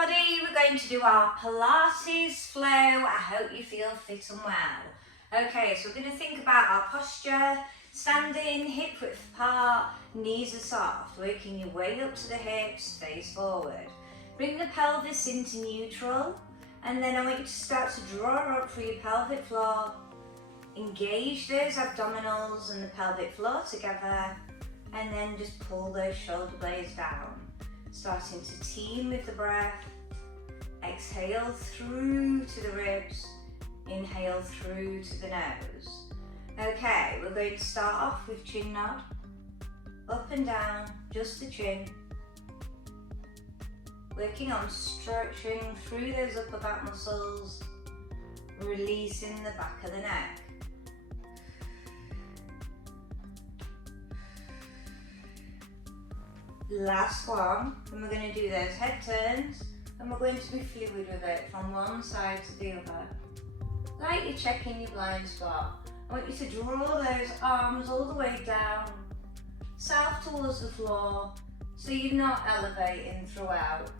everybody, we're going to do our Pilates flow. I hope you feel fit and well. Okay, so we're going to think about our posture, standing, hip width apart, knees are soft, working your way up to the hips, face forward. Bring the pelvis into neutral, and then I want you to start to draw up through your pelvic floor. Engage those abdominals and the pelvic floor together, and then just pull those shoulder blades down. Starting to team with the breath. Exhale through to the ribs. Inhale through to the nose. Okay, we're going to start off with chin nod. Up and down, just the chin. Working on stretching through those upper back muscles. Releasing the back of the neck. Last one, and we're going to do those head turns, and we're going to be fluid with it from one side to the other. Like you're checking your blind spot. I want you to draw those arms all the way down, south towards the floor, so you're not elevating throughout.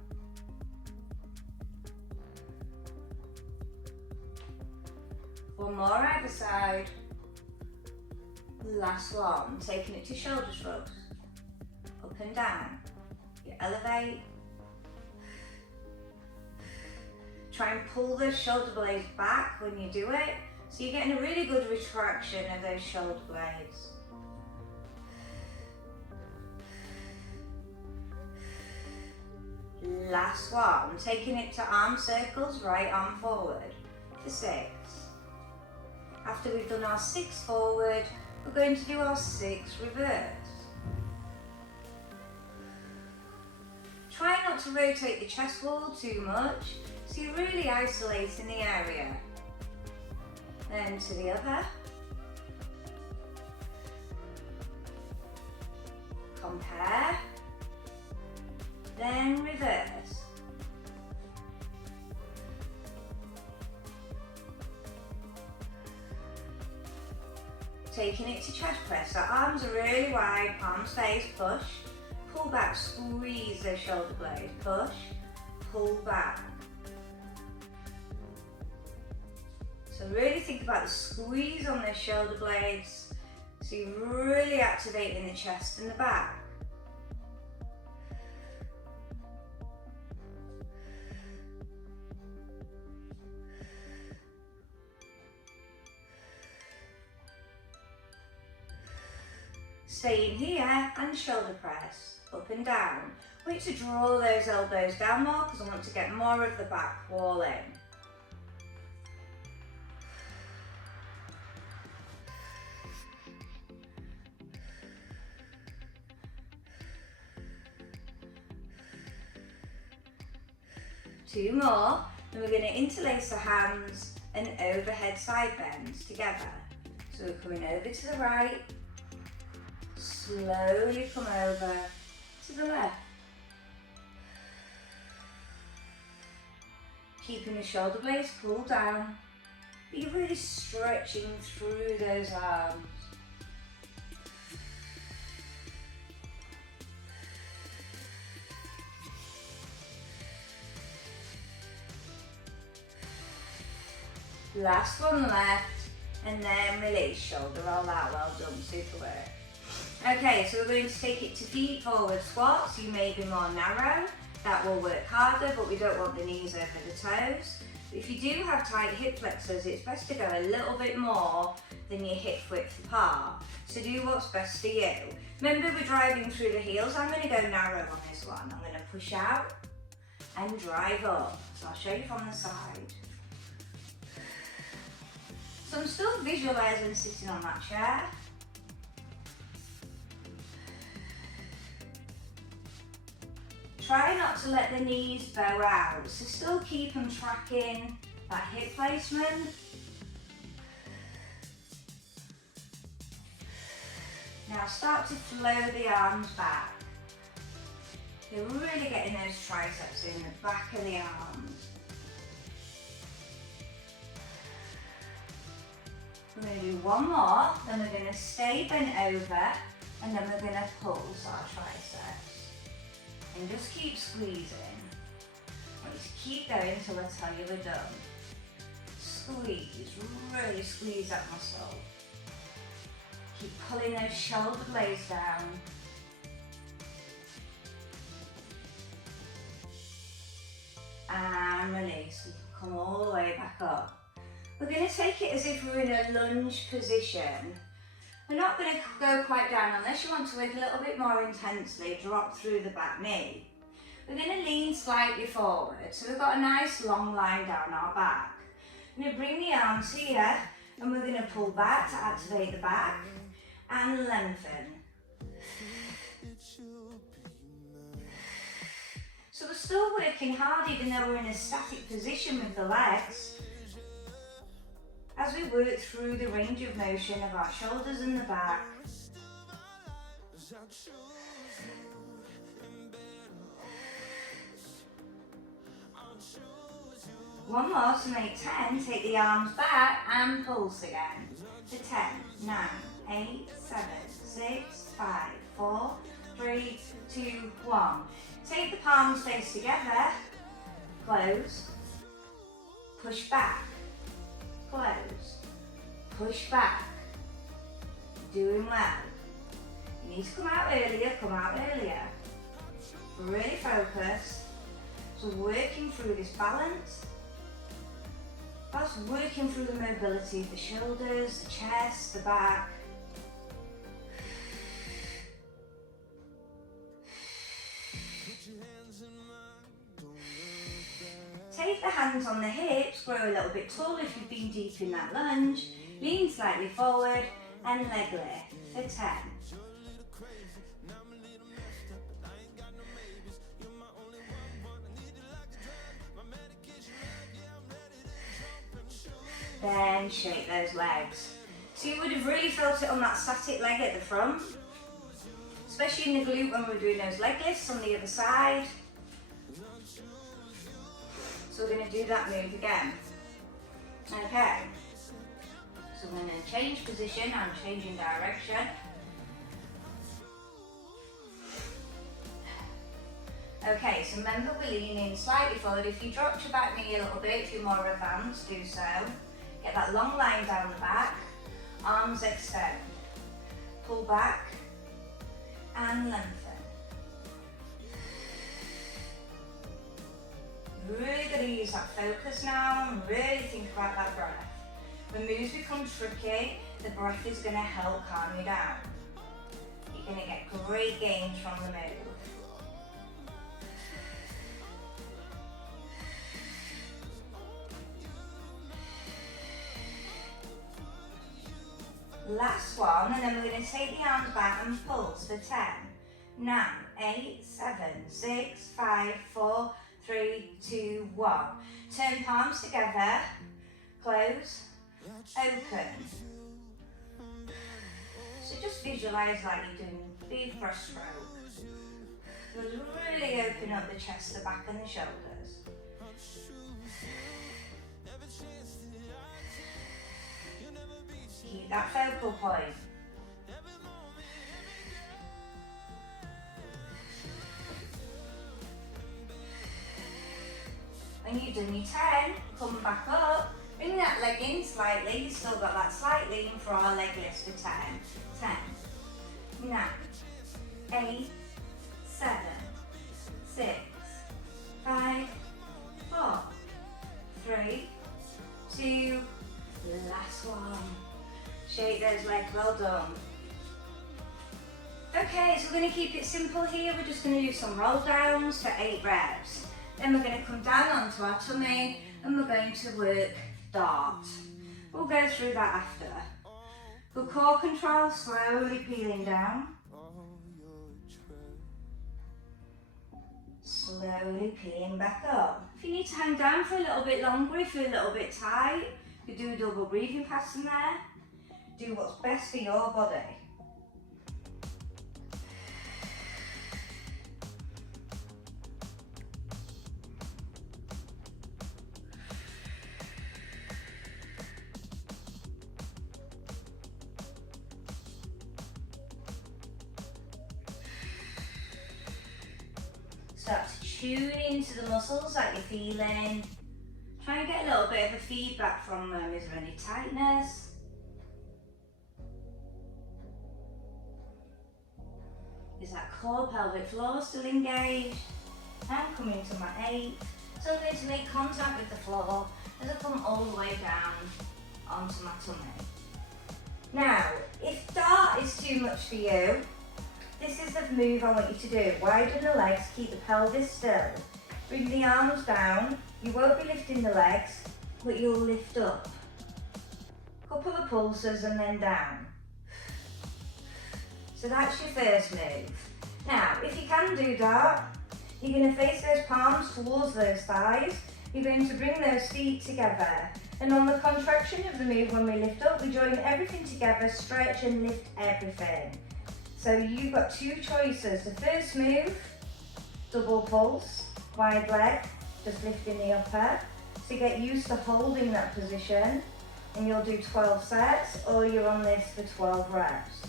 One more either side. Last one, taking it to shoulder shrugs. Up and down. You elevate. Try and pull those shoulder blades back when you do it, so you're getting a really good retraction of those shoulder blades. Last one, taking it to arm circles, right arm forward for 6. After we've done our 6 forward, we're going to do our 6 reverse. Try not to rotate the chest wall too much, so you're really isolating the area. Then to the other. Compare. Then reverse. Taking it to chest press, so arms are really wide, palms face, push. Pull back, squeeze those shoulder blades, push, pull back. So really think about the squeeze on those shoulder blades, so you're really activating the chest and the back. Staying here and shoulder press, up and down. I want you to draw those elbows down more because I want to get more of the back wall in. Two more, and we're going to interlace the hands and overhead side bends together. So we're coming over to the right, slowly come over to the left. Keeping the shoulder blades pulled down, but you're really stretching through those arms. Last one left, and then release, shoulder roll out, well done, super work. Okay, so we're going to take it to feet forward squats. You may be more narrow, that will work harder, but we don't want the knees over the toes. If you do have tight hip flexors, it's best to go a little bit more than your hip width apart. So do what's best for you. Remember, we're driving through the heels. I'm going to go narrow on this one. I'm going to push out and drive up. So I'll show you from the side. So I'm still visualising sitting on that chair. Try not to let the knees bow out, so still keep them tracking that hip placement. Now start to flow the arms back. You're really getting those triceps in the back of the arms. We're going to do one more, then we're going to stay bent over, and then we're going to pulse our triceps. And just keep squeezing. So keep going until I tell you we're done. Squeeze, really squeeze that muscle. Keep pulling those shoulder blades down. And release. We can come all the way back up. We're going to take it as if we're in a lunge position. We're not going to go quite down unless you want to work a little bit more intensely. Drop through the back knee. We're going to lean slightly forward. So we've got a nice long line down our back. I'm going to bring the arms here and we're going to pull back to activate the back and lengthen. So we're still working hard even though we're in a static position with the legs. As we work through the range of motion of our shoulders and the back. One more to make 10, take the arms back and pulse again. To 10, 9, 8, 7, 6, 5, 4, 3, 2, 1. Take the palms face together, close, push back, close, push back. Doing well. You need to come out earlier, come out earlier. Really focus. So working through this balance, whilst working through the mobility of the shoulders, the chest, the back. Take the hands on the hips, grow a little bit taller if you've been deep in that lunge. Lean slightly forward and leg lift for 10. Then shake those legs. So you would have really felt it on that static leg at the front, especially in the glute when we're doing those leg lifts on the other side. So we're going to do that move again. Okay. So I'm going to change position, I'm changing direction. Okay, so remember we're leaning slightly forward. If you dropped your back knee a little bit, if you're more advanced, do so. Get that long line down the back, arms extend. Pull back and lengthen. Really got to use that focus now and really think about that breath. When moves become tricky, the breath is going to help calm you down. You're going to get great gains from the move. Last one, and then we're going to take the arms back and pulse for 10, 9, 8, 7, 6, 5, 4, 3, 2, 1. Turn palms together, close, open. So just visualise like you're doing big brushstrokes. Really open up the chest, the back and the shoulders. Keep that focal point. When you've done your 10, come back up, bring that leg in slightly. You've still got that slight lean for our leg lift for 10. 10, 9, 8, 7, 6, 5, 4, 3, 2, last one. Shake those legs, well done. Okay, so we're going to keep it simple here. We're just going to do some roll downs for 8 reps. Then we're going to come down onto our tummy and we're going to work dart. We'll go through that after. Good core control, slowly peeling down. Slowly peeling back up. If you need to hang down for a little bit longer, if you're a little bit tight, you do a double breathing pattern there. Do what's best for your body. Start to tune into the muscles that you're feeling. Try and get a little bit of a feedback from them. Is there any tightness? Is that core pelvic floor still engaged? I'm coming to my 8. So I'm going to make contact with the floor as I come all the way down onto my tummy. Now, if that is too much for you, this is the move I want you to do. Widen the legs, keep the pelvis still. Bring the arms down. You won't be lifting the legs, but you'll lift up. Couple of pulses and then down. So that's your first move. Now, if you can do that, you're going to face those palms towards those thighs. You're going to bring those feet together. And on the contraction of the move, when we lift up, we join everything together, stretch and lift everything. So you've got 2 choices. The first move, double pulse, wide leg, just lifting the upper. So get used to holding that position. And you'll do 12 sets, or you're on this for 12 reps.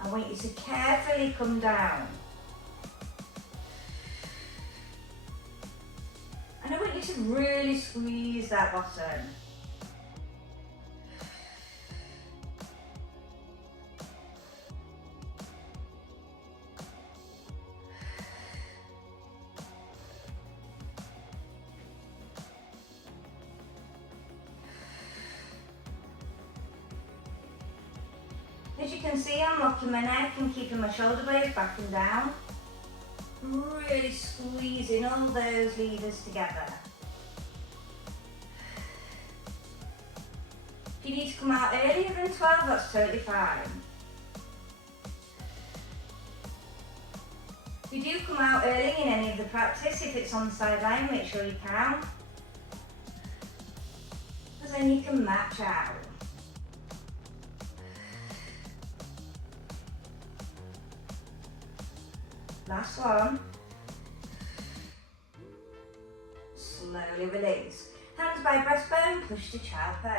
I want you to carefully come down. And I want you to really squeeze that bottom. As you can see, I'm locking my neck and keeping my shoulder blades back and down. Really squeezing all those levers together. If you need to come out earlier than 12, that's totally fine. If you do come out early in any of the practice, if it's on the sideline, make sure you count. Because then you can match out. Last one. Slowly release. Hands by breastbone, push to child pose.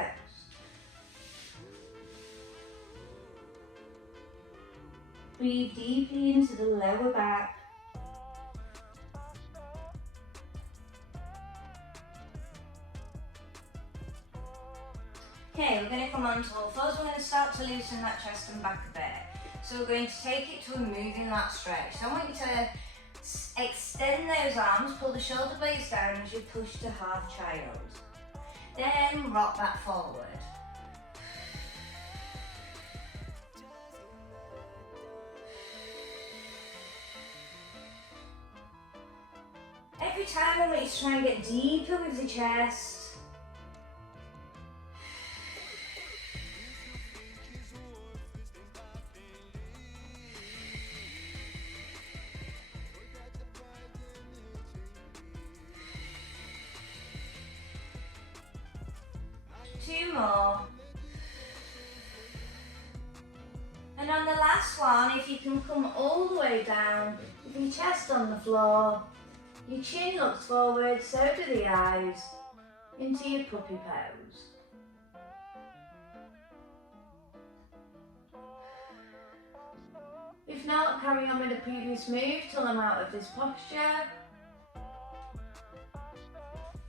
Breathe deeply into the lower back. Okay, we're going to come on to all fours. We're going to start to loosen that chest and back a bit. So we're going to take it to a moving that stretch. So I want you to extend those arms, pull the shoulder blades down as you push to half child. Then rock that forward. Every time I want you to try and get deeper with the chest. Two more. And on the last one, if you can come all the way down with your chest on the floor, your chin looks forward, so do the eyes, into your puppy pose. If not, carry on with the previous move till I'm out of this posture.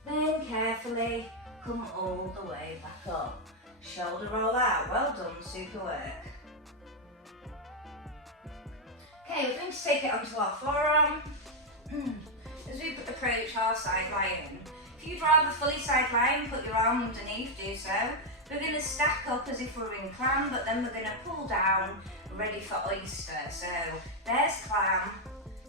Then carefully come all the way back up. Shoulder roll out. Well done, super work. Okay, we're going to take it onto our forearm. As we approach our side lying. If you'd rather fully side lying, put your arm underneath, do so. We're going to stack up as if we're in clam, but then we're going to pull down, ready for oyster. So there's clam,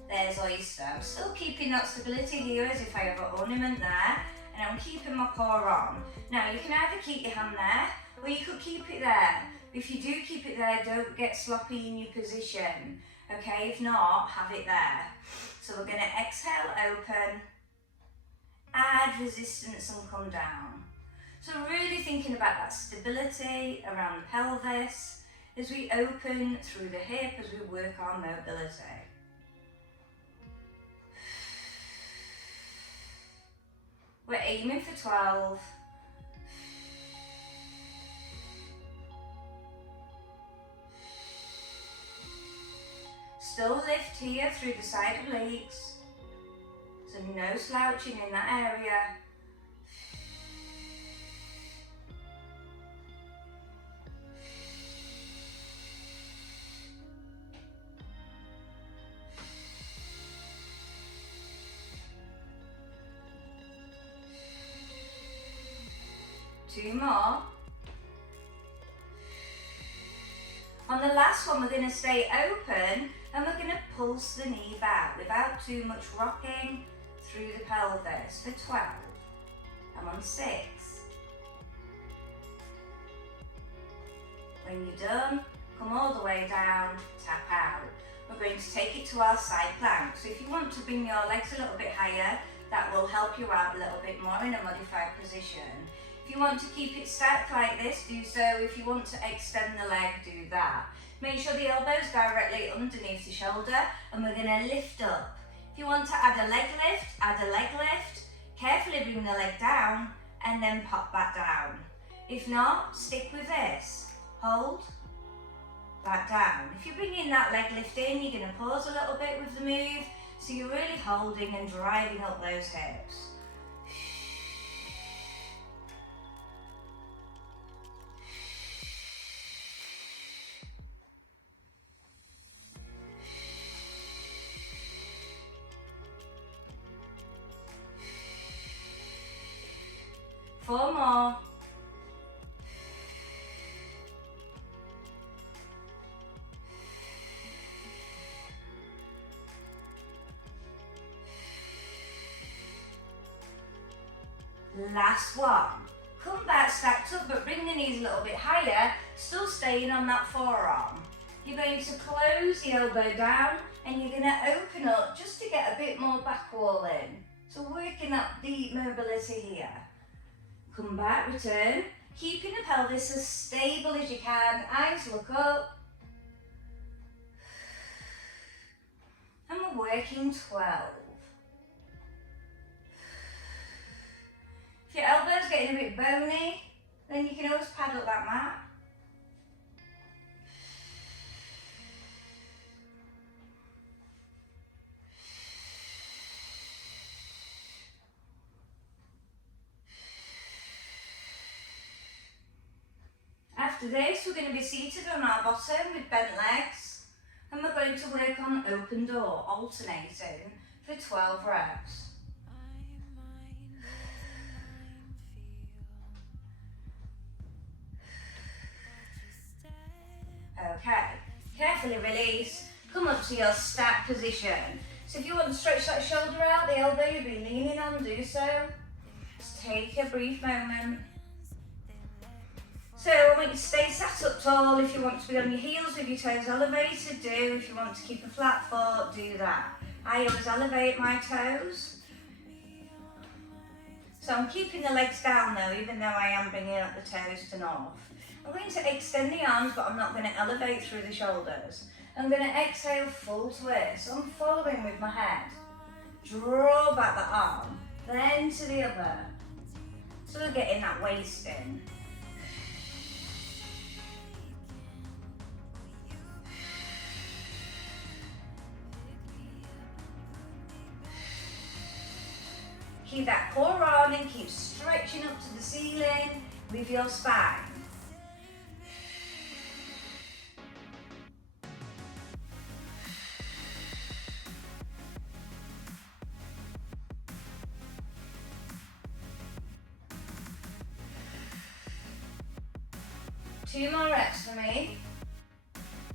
there's oyster. I'm still keeping that stability here as if I have an ornament there. And I'm keeping my core on. Now you can either keep your hand there, or you could keep it there. If you do keep it there, don't get sloppy in your position. Okay, if not, have it there. So we're going to exhale, open, add resistance and come down. So really thinking about that stability around the pelvis as we open through the hip as we work our mobility. We're aiming for 12. Still lift here through the side obliques. So no slouching in that area. Two more. On the last one, we're going to stay open and we're going to pulse the knee back without too much rocking through the pelvis for 12. I'm on 6. When you're done, come all the way down, tap out. We're going to take it to our side plank. So if you want to bring your legs a little bit higher, that will help you out a little bit more in a modified position. If you want to keep it stacked like this, do so. If you want to extend the leg, do that. Make sure the elbow's directly underneath the shoulder and we're going to lift up. If you want to add a leg lift, add a leg lift. Carefully bring the leg down and then pop back down. If not, stick with this. Hold, back down. If you're bringing that leg lift in, you're going to pause a little bit with the move, so you're really holding and driving up those hips. Four more. Last one. Come back stacked up, but bring the knees a little bit higher, still staying on that forearm. You're going to close the elbow down and you're going to open up just to get a bit more back wall in. So working that deep mobility here. Come back, return, keeping the pelvis as stable as you can, eyes look up. And we're working 12. If your elbow's getting a bit bony, then you can always pad up that mat. After this, we're going to be seated on our bottom with bent legs, and we're going to work on open door, alternating for 12 reps. Okay, carefully release, come up to your stack position. So if you want to stretch that shoulder out, the elbow you've been leaning on, do so. Just take a brief moment. So I want you to stay sat up tall. If you want to be on your heels with your toes elevated, do. If you want to keep a flat foot, do that. I always elevate my toes. So I'm keeping the legs down though, even though I am bringing up the toes to north. I'm going to extend the arms, but I'm not going to elevate through the shoulders. I'm going to exhale, full twist. So I'm following with my head. Draw back the arm, then to the other. So we're getting that waist in. Keep that core on and keep stretching up to the ceiling with your spine. Two more reps for me,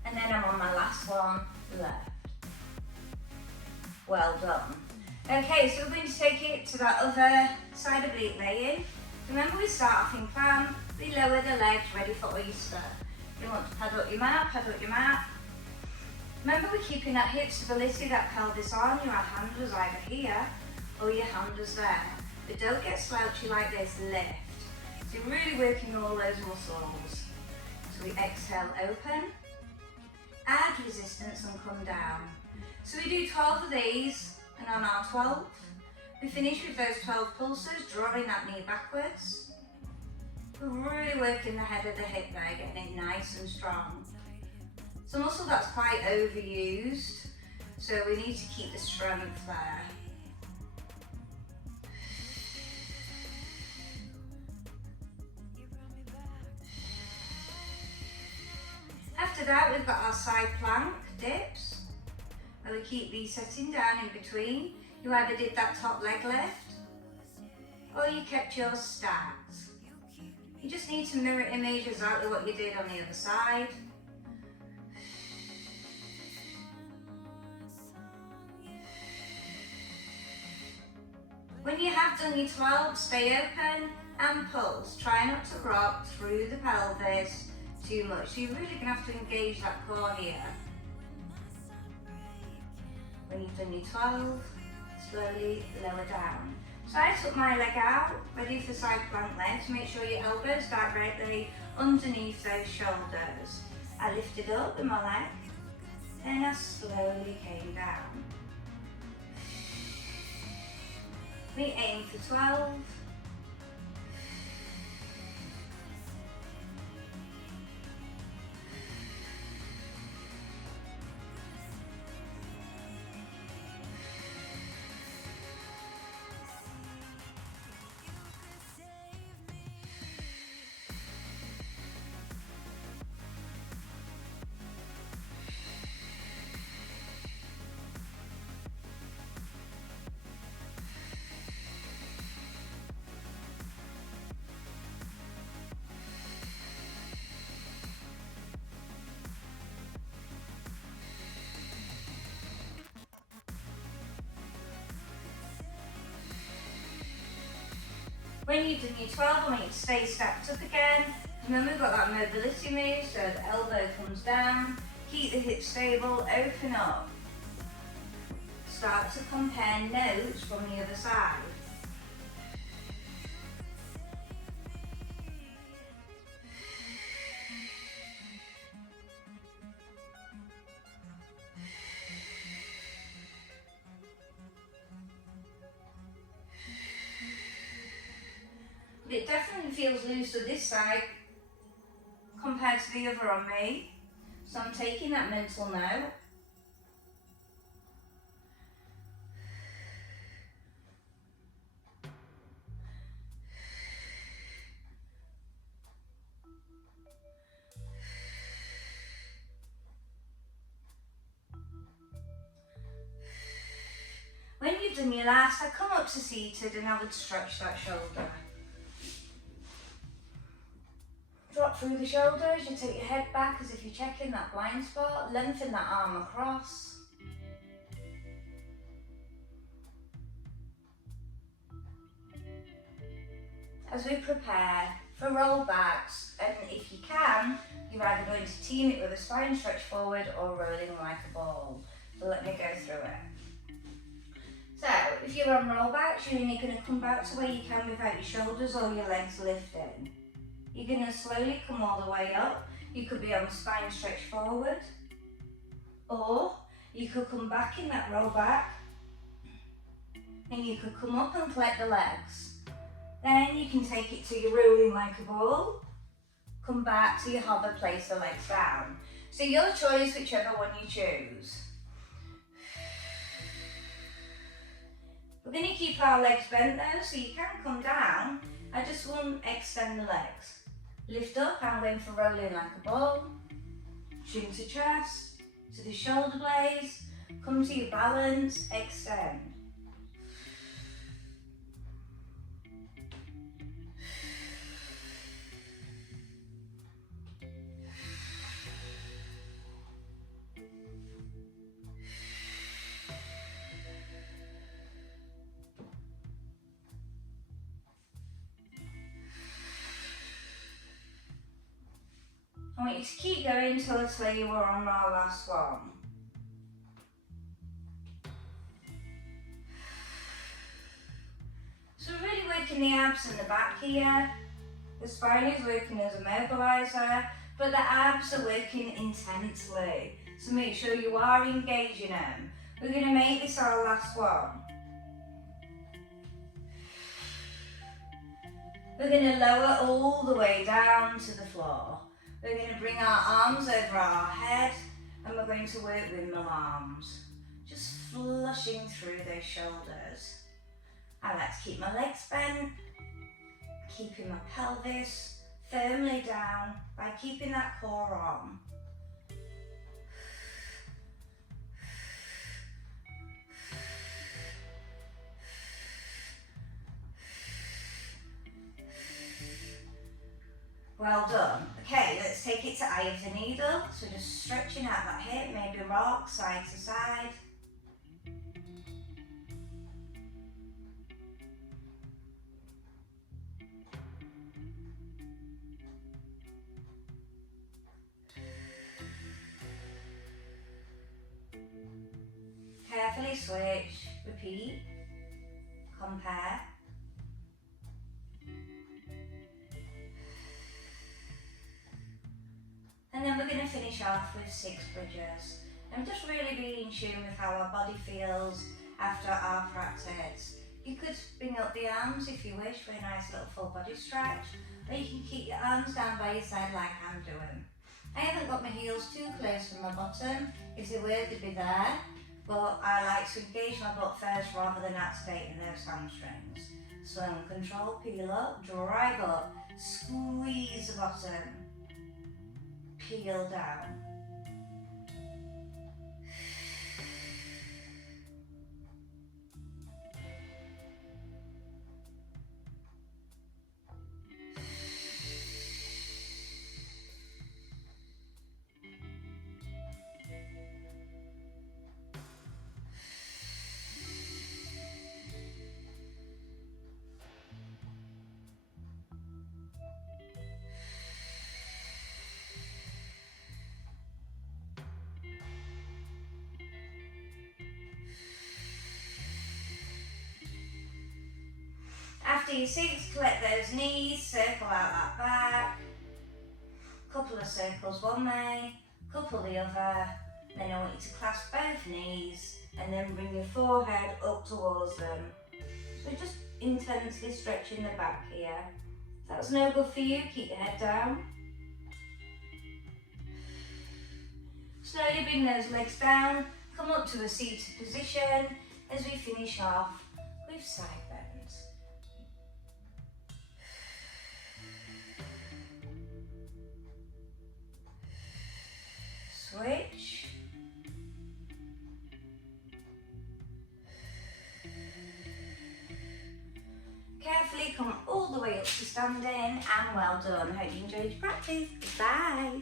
and then I'm on my last one left. Well done. Okay, so we're going to take it to that other side oblique lay-in. Remember, we start off in plan, we lower the legs, ready for oyster. If you want to pad up your mat, pad up your mat. Remember, we're keeping that hip stability, that pelvis on. Your hand was either here or your hand was there. But don't get slouchy like this, lift. So you're really working all those muscles. So we exhale, open, add resistance and come down. So we do 12 of these, and on our 12th, we finish with those 12 pulses, drawing that knee backwards. We're really working the head of the hip there, getting it nice and strong. It's a muscle that's quite overused, So we need to keep the strength there. After that, we've got our side plank dips, where we keep resetting down in between. You either did that top leg lift, or you kept yours stacked. You just need to mirror image exactly what you did on the other side. When you have done your 12, stay open and pulse. Try not to rock through the pelvis too much. So you're really going to have to engage that core here. When you've done your 12, slowly lower down. So I took my leg out, ready for side plank legs. Make sure your elbows directly underneath those shoulders. I lifted up with my leg, then I slowly came down. We aim for 12. When you've done your 12, I want you to stay stacked up again. Remember, we've got that mobility move, so the elbow comes down. Keep the hips stable, open up. Start to compare notes from the other side. But it definitely feels looser this side compared to the other on me. So I'm taking that mental note. When you've done your last, I come up to seated and I would stretch that shoulder. Drop through the shoulders, you take your head back as if you're checking that blind spot, lengthen that arm across. As we prepare for roll backs, and if you can, you're either going to team it with a spine stretch forward or rolling like a ball. So let me go through it. So, if you're on roll backs, you're only going to come back to where you can without your shoulders or your legs lifting. You're going to slowly come all the way up. You could be on spine stretch forward, or you could come back in that roll back, and you could come up and collect the legs. Then you can take it to your rolling like a ball, come back to your hover, place the legs down. So your choice, whichever one you choose. We're going to keep our legs bent though, so you can come down. I just won't extend the legs. Lift up, I'm going for rolling like a ball. Chin to chest, to the shoulder blades. Come to your balance, extend. I want you to keep going until I tell you we're on our last one. So we're really working the abs and the back here. The spine is working as a mobiliser, but the abs are working intensely. So make sure you are engaging them. We're going to make this our last one. We're going to lower all the way down to the floor. We're going to bring our arms over our head and we're going to work windmill arms. Just massaging through those shoulders. I like to keep my legs bent, keeping my pelvis firmly down by keeping that core on. Well done. Okay, let's take it to eye of the needle. So just stretching out that hip, maybe rock side to side. Carefully switch, repeat, compare. And then we're going to finish off with 6 bridges. And just really be in tune with how our body feels after our practice. You could bring up the arms if you wish for a nice little full body stretch, or you can keep your arms down by your side like I'm doing. I haven't got my heels too close to my bottom. If they were, they'd be there. But I like to engage my butt first rather than activating those hamstrings. So control, peel up, drive up, squeeze the bottom, peel down. After you 6, collect those knees, circle out that back, couple of circles one way, couple the other, then I want you to clasp both knees and then bring your forehead up towards them. So just intensely stretching the back here. If that's no good for you, keep your head down. Slowly bring those legs down, come up to a seated position as we finish off with side bends. Switch. Carefully come all the way up to standing, and well done. Hope you enjoyed your practice. Bye.